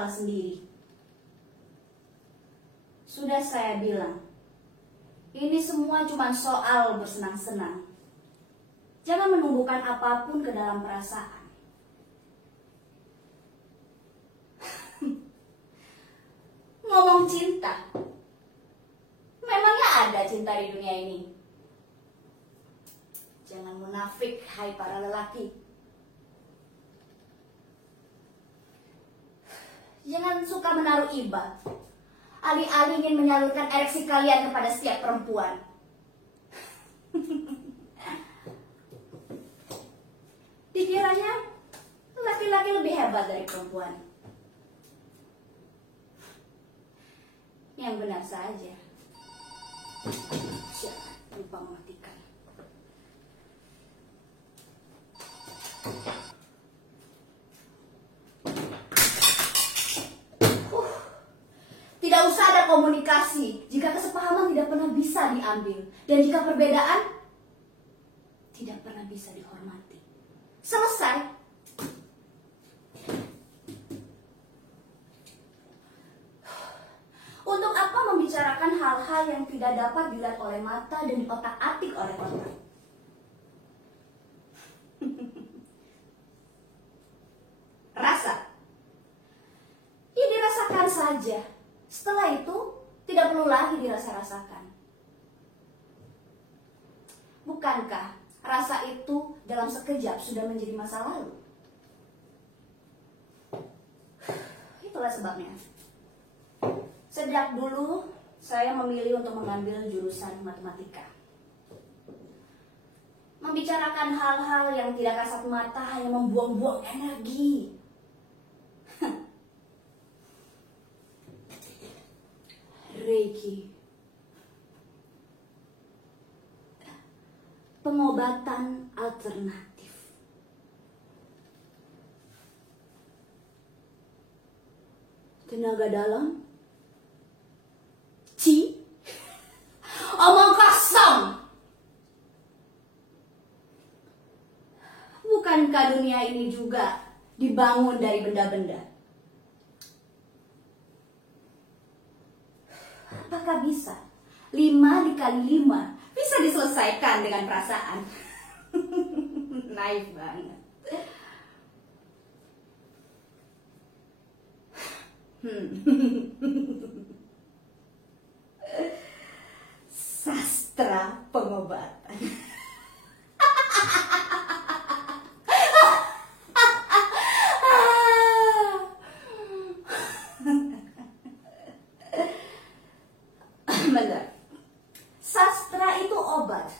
salah sendiri. Sudah saya bilang, ini semua cuma soal bersenang-senang. Jangan menumbuhkan apapun ke dalam perasaan. Ngomong cinta, memangnya ada cinta di dunia ini? Jangan munafik, hai para lelaki. Jangan suka menaruh iba, alih-alih ingin menyalurkan ereksi kalian kepada setiap perempuan. Dikiranya laki-laki lebih hebat dari perempuan. Yang benar saja. Jangan lupa mematikan. Tidak usah ada komunikasi jika kesepahaman tidak pernah bisa diambil, dan jika perbedaan tidak pernah bisa dihormati. Selesai. Untuk apa membicarakan hal-hal yang tidak dapat dilihat oleh mata dan diotak-atik oleh otak? Rasa. Ya dirasakan saja. Setelah itu, tidak perlu lagi dirasa-rasakan. Bukankah rasa itu dalam sekejap sudah menjadi masa lalu? Itulah sebabnya. Sejak dulu, saya memilih untuk mengambil jurusan matematika. Membicarakan hal-hal yang tidak kasat mata hanya membuang-buang energi. Reiki, pengobatan alternatif. Tenaga dalam, omong kosong. Bukankah dunia ini juga dibangun dari benda-benda? Apakah bisa 5 dikali 5 bisa diselesaikan dengan perasaan? Naif banget. Sastra pengobatan. Benar. Sastra itu obat.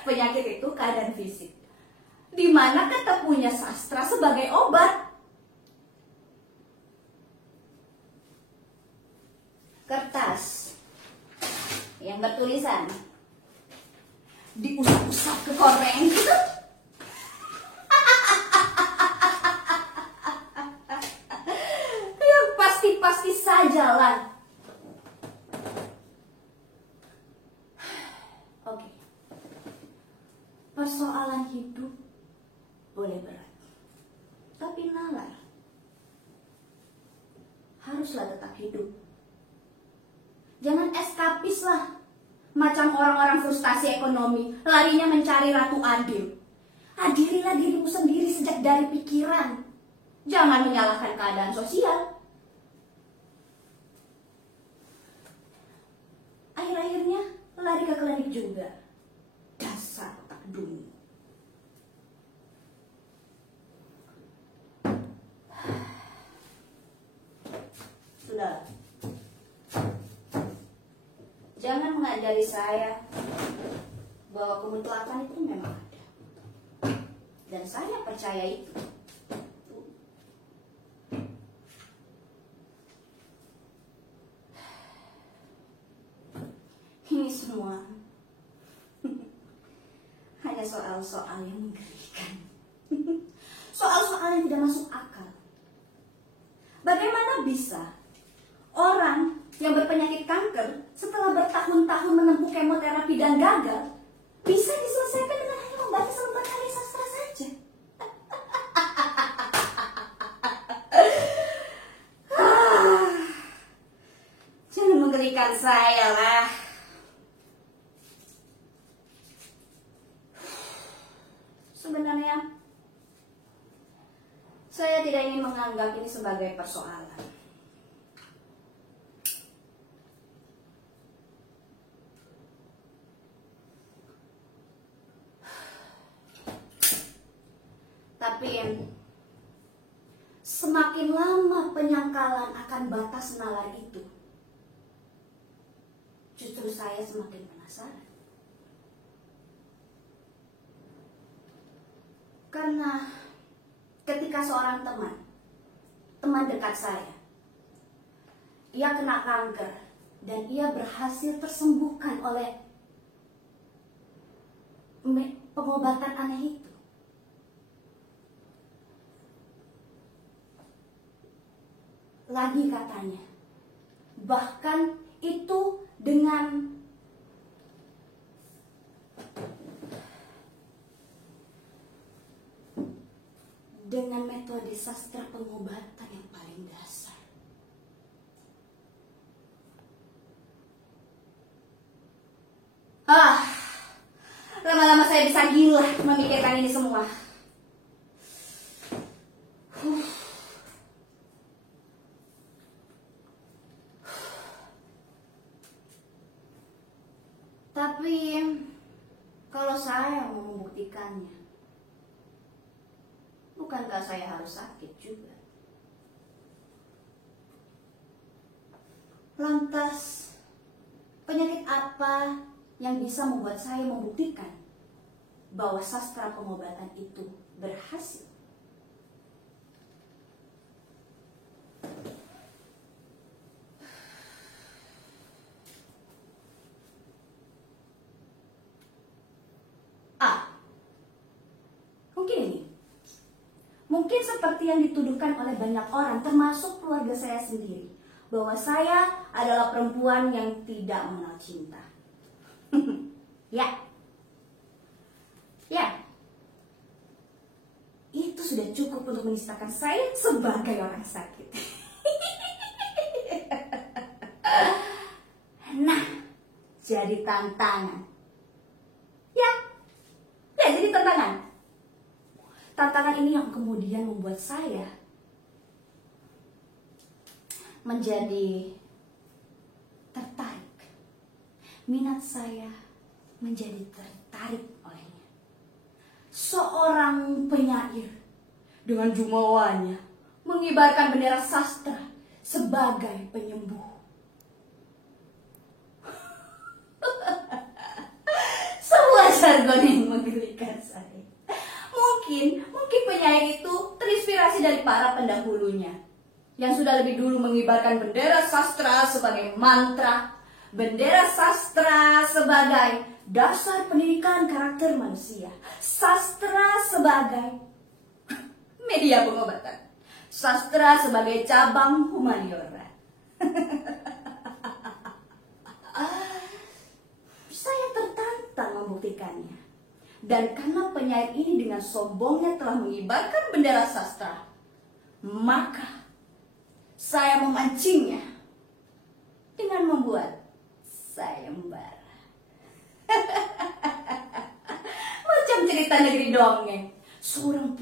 Penyakit itu keadaan fisik. Di mana kita punya sastra sebagai obat? Kertas yang bertulisan diusap-usap ke koreng. Yang pasti-pasti sajalah. Oke. Persoalan hidup boleh berat, tapi nalar haruslah tetap hidup. Jangan eskapis lah, macam orang-orang frustasi ekonomi, larinya mencari Ratu Adil. Adililah dirimu sendiri sejak dari pikiran. Jangan menyalahkan keadaan sosial. Akhir-akhirnya lari ke klinik juga. Dasar otak dungu. Sudah. Jangan mengajari saya bahwa kemutlakan itu memang ada. Dan saya percaya itu. Ini semua hanya soal-soal yang mengerikan. Soal-soal yang tidak masuk akal. Bagaimana bisa orang yang berpenyakit kanker setelah bertahun-tahun menempuh kemoterapi dan gagal bisa diselesaikan dengan hanya membaca selembar karya sastra saja? sebenarnya saya tidak ingin menganggap ini sebagai persoalan. Tapi semakin lama penyangkalan akan batas nalar itu, justru saya semakin penasaran. Karena ketika seorang teman dekat saya, ia kena kanker dan ia berhasil tersembuhkan oleh pengobatan aneh itu. Lagi katanya, bahkan itu dengan metode sastra pengobatan yang paling dasar. Lama-lama saya bisa gila memikirkan ini semua. Tapi kalau saya mau membuktikannya, bukankah saya harus sakit juga? Lantas, penyakit apa yang bisa membuat saya membuktikan bahwa sastra pengobatan itu berhasil? Mungkin ini. Mungkin seperti yang dituduhkan oleh banyak orang, termasuk keluarga saya sendiri, bahwa saya adalah perempuan yang tidak mengenal cinta. Ya, itu sudah cukup untuk menistakan saya sebagai orang sakit. Nah, jadi tantangan. Ya, jadi tantangan. Tantangan ini yang kemudian membuat saya menjadi tertarik. Minat saya menjadi tertarik olehnya. Seorang penyair dengan jumawanya mengibarkan bendera sastra sebagai penyembuh. Sebuah jargon yang menggelikan saya. Mungkin penyair itu terinspirasi dari para pendahulunya yang sudah lebih dulu mengibarkan bendera sastra sebagai mantra, bendera sastra sebagai dasar pendidikan karakter manusia, sastra sebagai media pengobatan, sastra sebagai cabang humaniora. Saya tertantang membuktikannya. Dan karena penyair ini dengan sombongnya telah mengibarkan bendera sastra, maka saya memancingnya dengan membuat sayembara. Macam cerita negeri dongeng. Seorang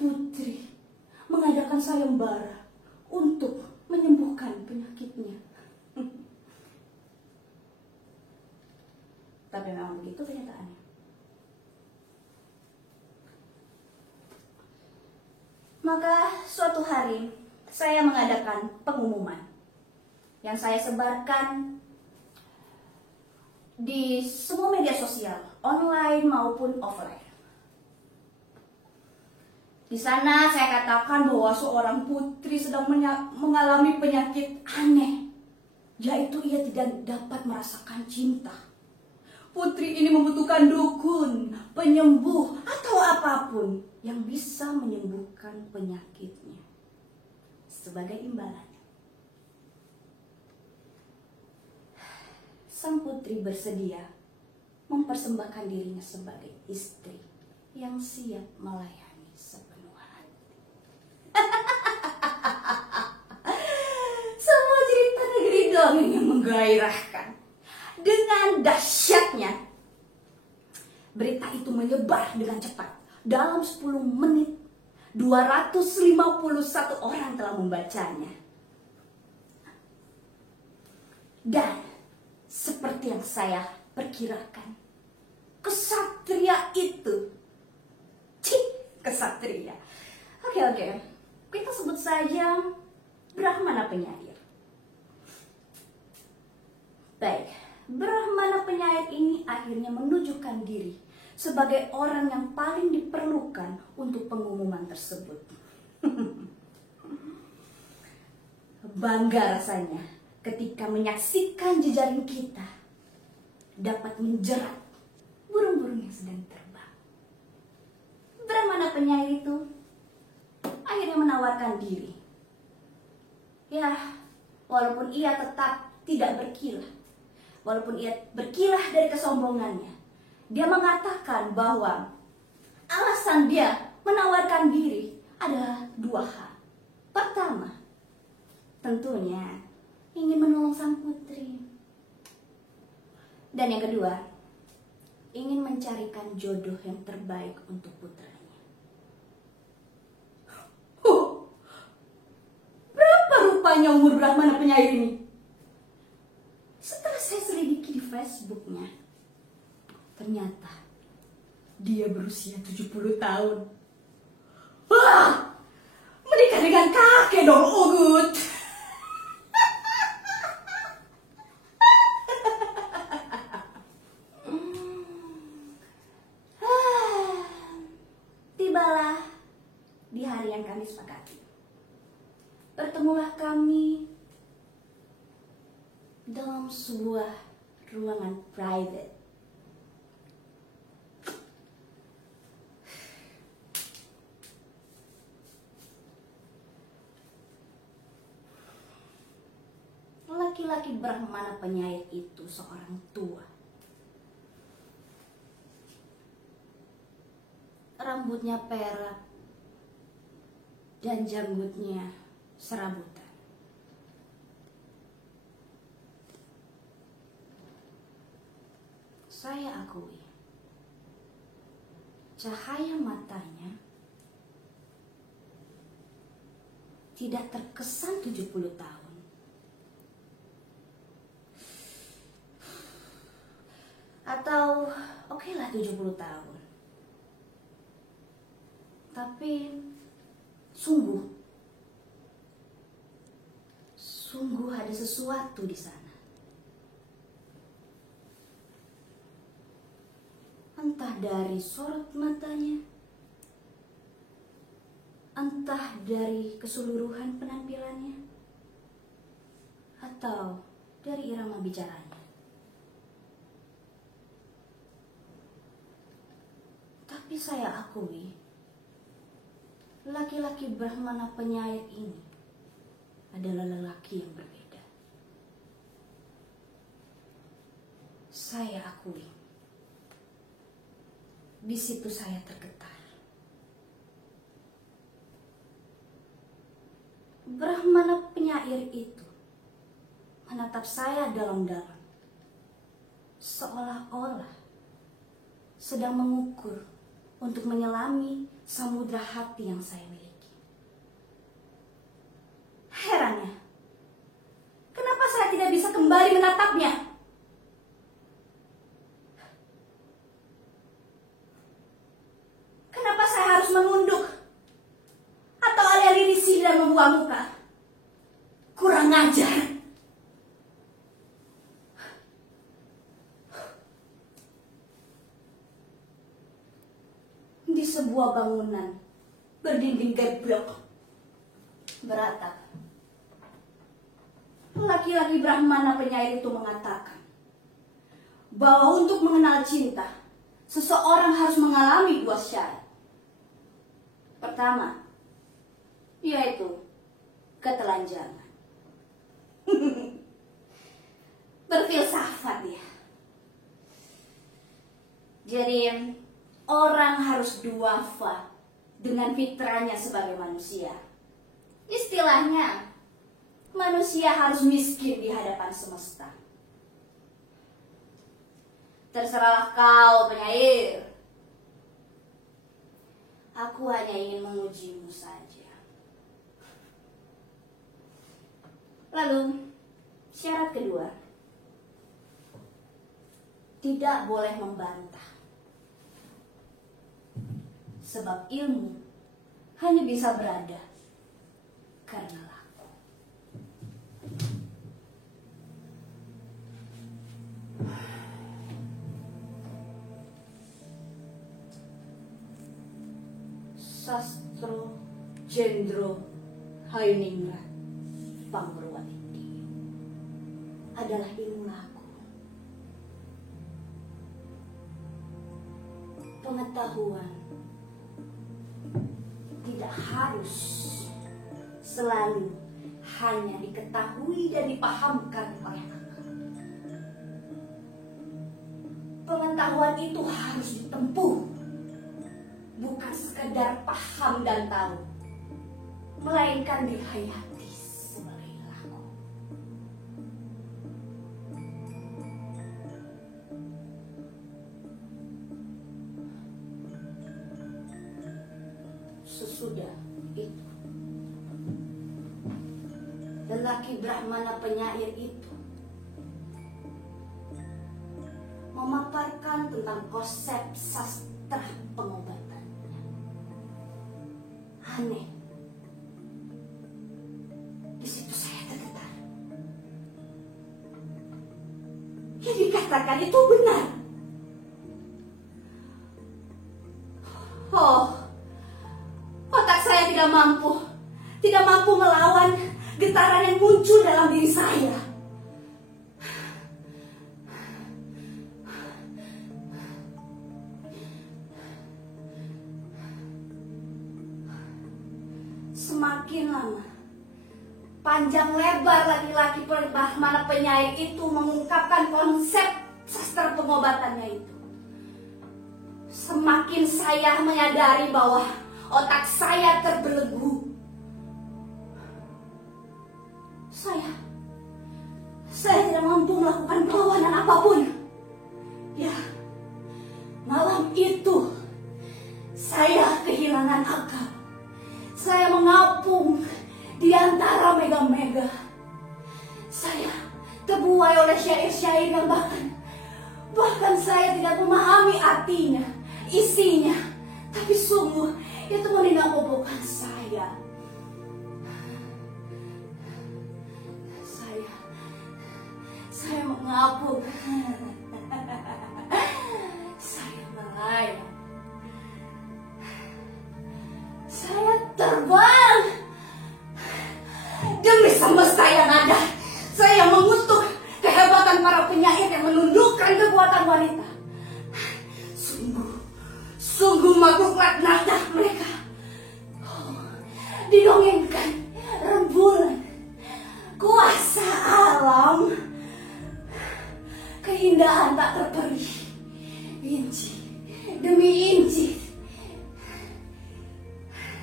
putri mengadakan sayembara untuk menyembuhkan penyakitnya. Tapi memang begitu kenyataannya. Maka suatu hari saya mengadakan pengumuman yang saya sebarkan di semua media sosial, online maupun offline. Di sana saya katakan bahwa seorang putri sedang mengalami penyakit aneh, yaitu ia tidak dapat merasakan cinta. Putri ini membutuhkan dukun, penyembuh, atau apapun yang bisa menyembuhkan penyakitnya. Sebagai imbalan, sang putri bersedia mempersembahkan dirinya sebagai istri yang siap melayani sepenuh hati. Semua cerita negeri dongeng yang menggairahkan. Dengan dahsyatnya, Berita itu menyebar dengan cepat. Dalam 10 menit, 251 orang telah membacanya. Dan seperti yang saya perkirakan, kesatria itu, kesatria. Oke. Kita sebut saja Brahmana penyair. Baik, Brahmana penyair ini akhirnya menunjukkan diri sebagai orang yang paling diperlukan untuk pengumuman tersebut. Bangga rasanya ketika menyaksikan jejaring kita dapat menjerat burung-burung yang sedang terbang. Brahmana penyair itu akhirnya menawarkan diri. Ya, walaupun ia tetap tidak berkilah, walaupun ia berkilah dari kesombongannya, dia mengatakan bahwa alasan dia menawarkan diri adalah 2 hal. Pertama, tentunya ingin menolong sang putri. Dan yang kedua, ingin mencarikan jodoh yang terbaik untuk putranya. Berapa rupanya umur Brahmana penyair ini? Setelah saya selidiki di Facebooknya, ternyata dia berusia 70 tahun. Wah, menikah dengan kakek dong, Ugut. Tibalah di hari yang kami sepakati. Bertemulah kami dalam sebuah ruangan private. Laki-laki Brahmana penyair itu seorang tua. Rambutnya perak dan janggutnya serabutan. Saya akui, cahaya matanya tidak terkesan 70 tahun. Atau okelah 70 tahun. Tapi sungguh ada sesuatu di sana. Entah dari sorot matanya, entah dari keseluruhan penampilannya, atau dari irama bicaranya. Tapi saya akui, laki-laki Brahmana penyair ini adalah lelaki yang berbeda. Saya akui, di situ saya tergetar. Brahmana penyair itu menatap saya dalam-dalam, seolah-olah sedang mengukur untuk menyelami samudra hati yang saya miliki. Herannya, kenapa saya tidak bisa kembali menatapnya? Kenapa saya harus menunduk atau alih-alih risih dan membuang muka? Kurang ajar. Di sebuah bangunan berdinding geblok beratap, laki-laki Brahmana penyair itu mengatakan bahwa untuk mengenal cinta, seseorang harus mengalami 2 syarat. Pertama, yaitu ketelanjangan. Berfilsafat ya. Jadi orang harus duafa dengan fitrahnya sebagai manusia. Istilahnya, manusia harus miskin di hadapan semesta. Terserahlah kau penyair, Aku hanya ingin mengujimu saja. Lalu, syarat kedua, tidak boleh membantah. Sebab ilmu hanya bisa berada karena laku. Sastro Jendro Hainingrat Pangurwati adalah ilmu laku. Pengetahuan tidak harus selalu hanya diketahui dan dipahamkan oleh akal. Pengetahuan itu harus ditempuh, bukan sekadar paham dan tahu, melainkan dihayati sebagai laku. Sesudah itu, lelaki Brahmana penyair itu memaparkan tentang konsep sastra pengobatannya. Aneh. Di situ saya tergetar. Yang dikatakan itu benar. Oh, otak saya tidak mampu melawan getaran yang muncul dalam diri saya. Semakin lama, panjang lebar laki-laki Brahmana penyair itu mengungkapkan konsep sastra pengobatannya itu, semakin saya menyadari bahwa otak saya terbelenggu. Saya tidak mampu melakukan perlawanan apapun. Ya, malam itu saya kehilangan akal. Saya mengapung di antara mega-mega. Saya terbuai oleh syair-syair yang bahkan saya tidak memahami artinya, isinya. Tapi sungguh itu menindakbobokkan saya. Saya mengapung. Saya melayang. Saya terbang. Demi semesta yang ada, saya mengutuk kehebatan para penyair yang menundukkan kekuatan wanita. Sungguh makhluk laknat mereka. Didongengkan rembulan, kuasa alam, keindahan tak terperi, inci demi inci,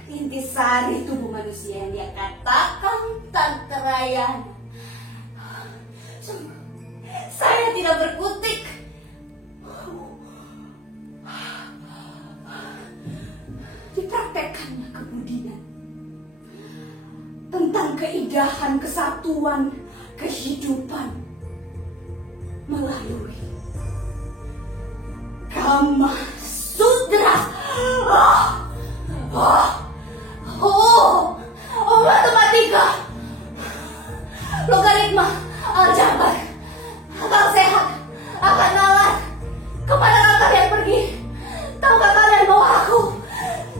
intisari tubuh manusia yang dia katakan tak terayana. Saya tidak berkutik. Dipraktekkannya kemudian tentang keindahan kesatuan kehidupan melalui Kama Sutra. Matematika, logaritma, aljabar, akal sehat, akal nalar. Kemana kalian pergi? Tahukah kalian bahwa aku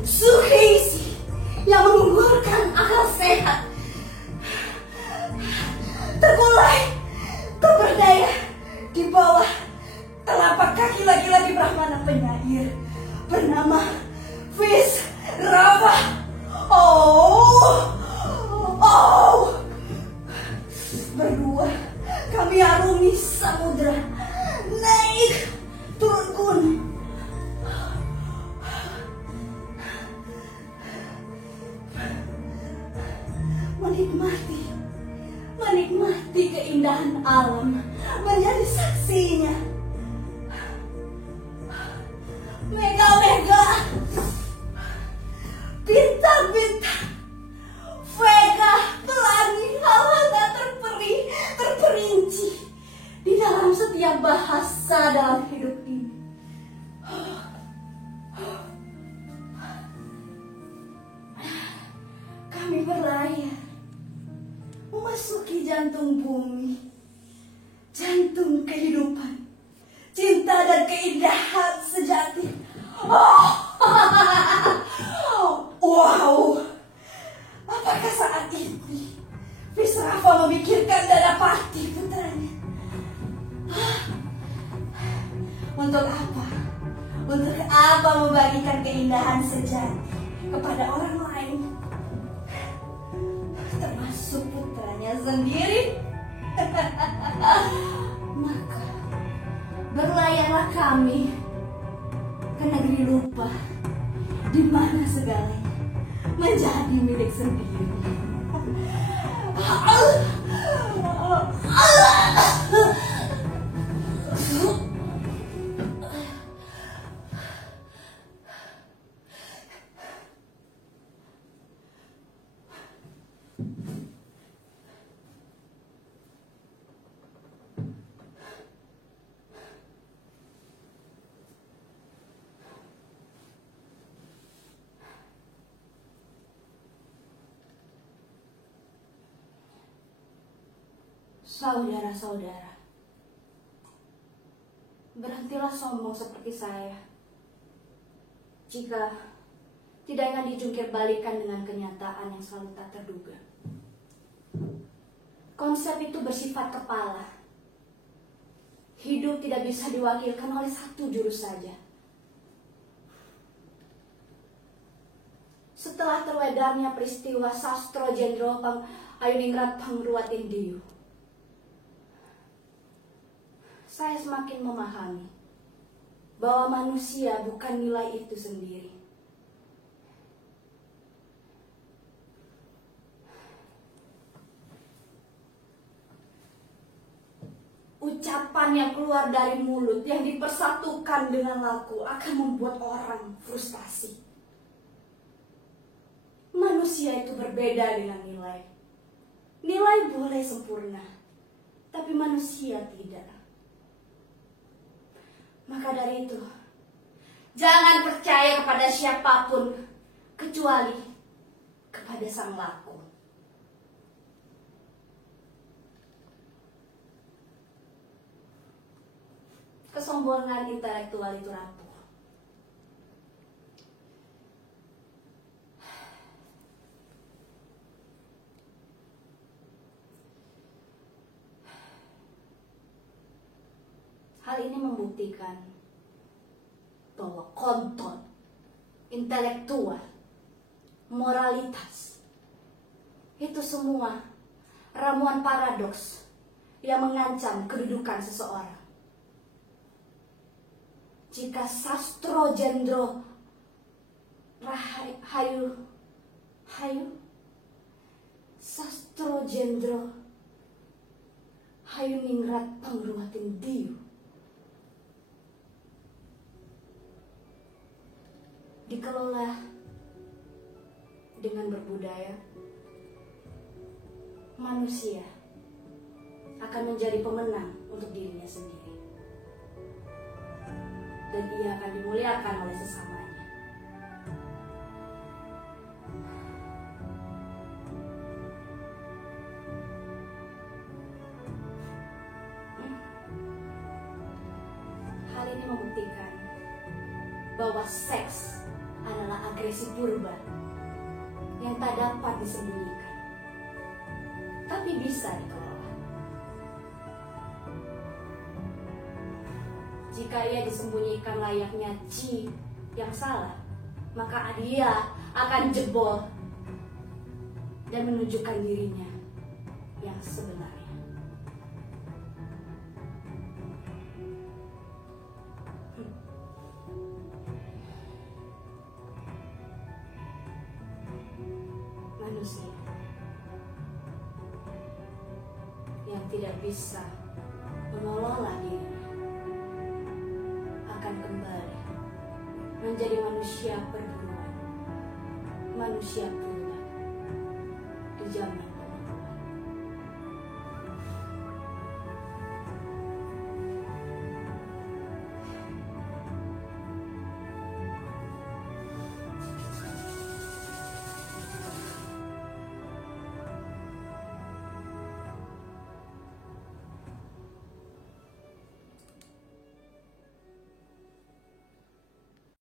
Suheisi yang mengunggulkan akal sehat, terkulai, terberdaya di bawah telapak kaki laki-laki Brahmana penyair bernama Visrava. Berdua kami arungi samudra, naik turun gunung. Menikmati keindahan alam, menjadi saksinya. Mega-mega ini. Kami berlayar memasuki jantung bumi, jantung kehidupan, cinta dan keindahan sejati. Wow, apakah saat ini Fis Rafa memikirkan Danapati putranya? Untuk apa? Untuk apa membagikan keindahan sejati kepada orang lain, termasuk putranya sendiri? Maka berlayarlah kami ke negeri lupa, di mana segalanya menjadi milik sendiri. Saudara-saudara, berhentilah sombong seperti saya. Jika tidak ingin dijungkir balikan dengan kenyataan yang selalu tak terduga. Konsep itu bersifat kepala. Hidup tidak bisa diwakilkan oleh satu jurus saja. Setelah terwedarnya peristiwa Sastro Jendro Ayuningrat Pangruat Indiu, saya semakin memahami bahwa manusia bukan nilai itu sendiri. Ucapan yang keluar dari mulut yang dipersatukan dengan laku akan membuat orang frustasi. Manusia itu berbeda dengan nilai. Nilai boleh sempurna, tapi manusia tidak. Maka dari itu, jangan percaya kepada siapapun kecuali kepada sang laku. Kesombongan intelektual itu rapuh. Hal ini membuktikan bahwa konten, intelektual, moralitas, itu semua ramuan paradoks yang mengancam kedudukan seseorang. Jika Sastro Jendro Sastro Jendro Ayuningrat Pangruat Indiu dikelola dengan berbudaya, manusia akan menjadi pemenang untuk dirinya sendiri. Dan ia akan dimuliakan oleh sesamanya. Hal ini membuktikan bahwa seks adalah agresi purba yang tak dapat disembunyikan, tapi bisa dikelola. Jika ia disembunyikan layaknya Ci yang salah, maka dia akan jebol dan menunjukkan dirinya yang sebenarnya. Manusia yang tidak bisa mengelola dirinya akan kembali menjadi manusia perburuan, manusia purba di zaman